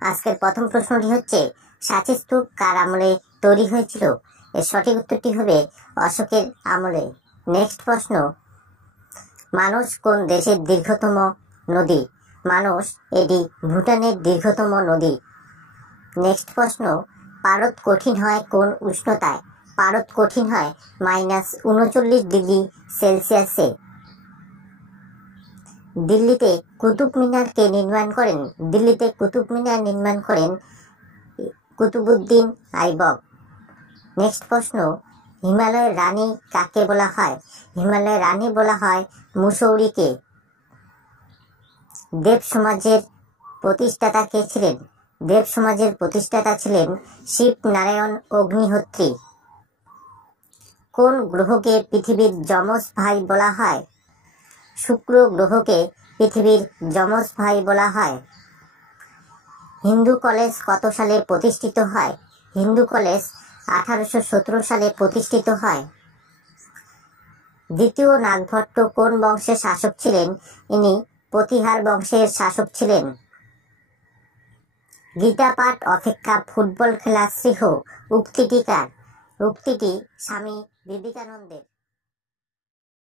আজকের প্রথম প্রশ্নটি হচ্ছে, সাঁচি স্তূপ কার আমলে তৈরি হয়েছিল? এর সঠিক উত্তরটি হবে অশোকের আমলে। নেক্সট প্রশ্ন, মানস কোন দেশের দীর্ঘতম নদী? মানস এটি ভুটানের দীর্ঘতম নদী। নেক্সট প্রশ্ন, পারদ কঠিন হয় কোন উষ্ণতায়? পারদ কঠিন হয় -39 ডিগ্রি সেলসিয়াসে। দিল্লিতে কুতুব মিনার কে নির্মাণ করেন? দিল্লিতে কুতুব মিনার নির্মাণ করেন কুতুবউদ্দিন আইবক। নেক্সট প্রশ্ন, হিমালয়ের রানী কাকে বলা হয়? হিমালয়ের রানী বলা হয় মুসৌরিকে। দেব সমাজের প্রতিষ্ঠাতা কে ছিলেন? দেব সমাজের প্রতিষ্ঠাতা ছিলেন শিবনারায়ণ অগ্নিহোত্রী। কোন গ্রহকে পৃথিবীর যমজ ভাই বলা হয়? শুক্র গ্রহকে পৃথিবীর যমজ ভাই বলা হয়। হিন্দু কলেজ কত সালে প্রতিষ্ঠিত হয়? হিন্দু কলেজ 1817 সালে প্রতিষ্ঠিত হয়। দ্বিতীয় নাগভট্ট কোন বংশের শাসক ছিলেন? ইনি প্রতিহার বংশের শাসক ছিলেন। গীতা পাঠ অপেক্ষা ফুটবল খেলা শ্রেয় উক্তিটি কার? উক্তিটি স্বামী বিবেকানন্দের।